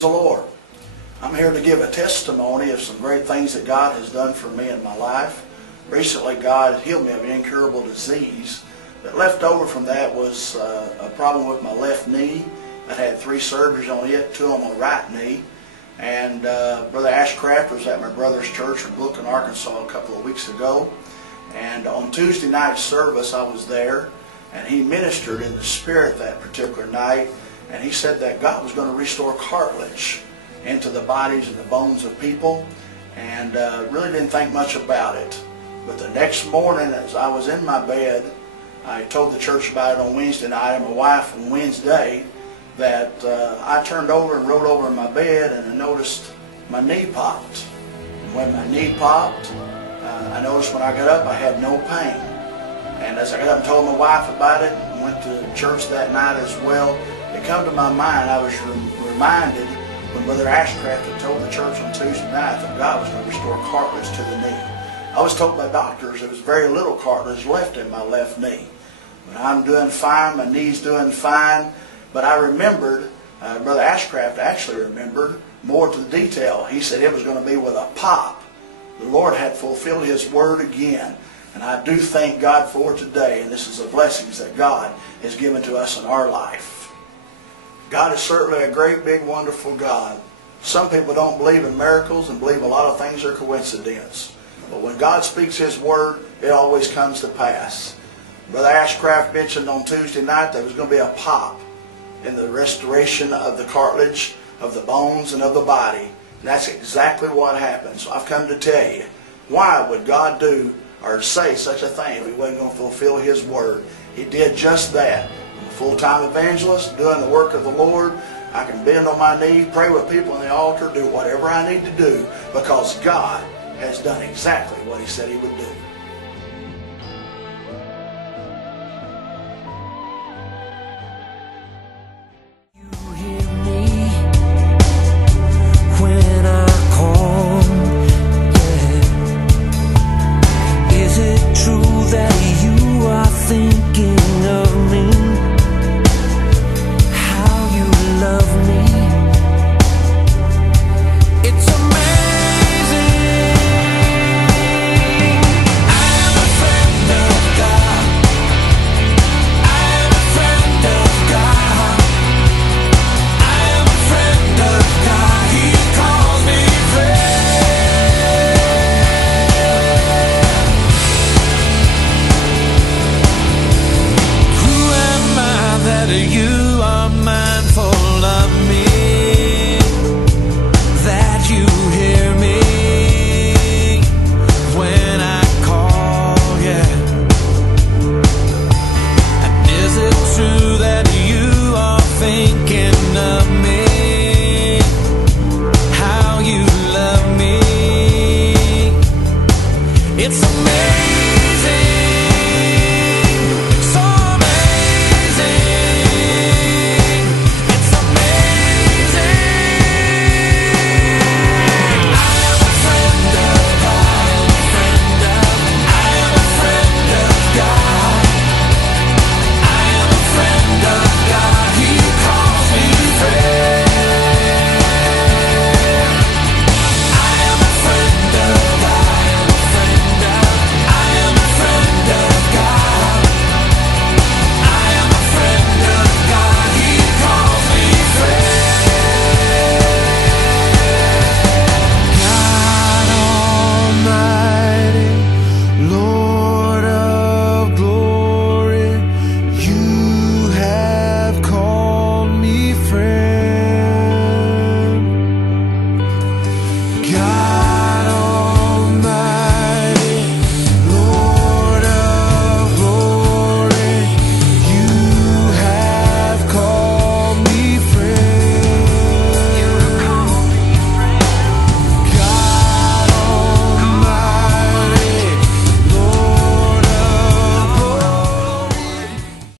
The Lord. I'm here to give a testimony of some great things that God has done for me in my life. Recently, God healed me of an incurable disease. But left over from that was a problem with my left knee. I had 3 surgeries on it, 2 on my right knee. And Brother Ashcraft was at my brother's church in Brooklyn, Arkansas a couple of weeks ago. And on Tuesday night service, I was there, and he ministered in the Spirit that particular night. And he said that God was going to restore cartilage into the bodies and the bones of people, and really didn't think much about it. But the next morning, as I was in my bed, I told the church about it on Wednesday night, and my wife on Wednesday, that I turned over and rolled over in my bed, and I noticed my knee popped. And when my knee popped, I noticed when I got up I had no pain. And as I got up and told my wife about it, and went to church that night as well, it come to my mind, I was reminded when Brother Ashcraft had told the church on Tuesday night that God was going to restore cartilage to the knee. I was told by doctors there was very little cartilage left in my left knee. But I'm doing fine, my knee's doing fine, but I remembered, Brother Ashcraft actually remembered more to the detail. He said it was going to be with a pop. The Lord had fulfilled His word again. And I do thank God for today, and this is the blessings that God has given to us in our life. God is certainly a great, big, wonderful God. Some people don't believe in miracles and believe a lot of things are coincidence. But when God speaks His word, it always comes to pass. Brother Ashcraft mentioned on Tuesday night there was going to be a pop in the restoration of the cartilage, of the bones, and of the body. And that's exactly what happened. So I've come to tell you, why would God do or say such a thing if He wasn't going to fulfill His word? He did just that. Full-time evangelist, doing the work of the Lord. I can bend on my knee, pray with people on the altar, do whatever I need to do, because God has done exactly what He said He would do.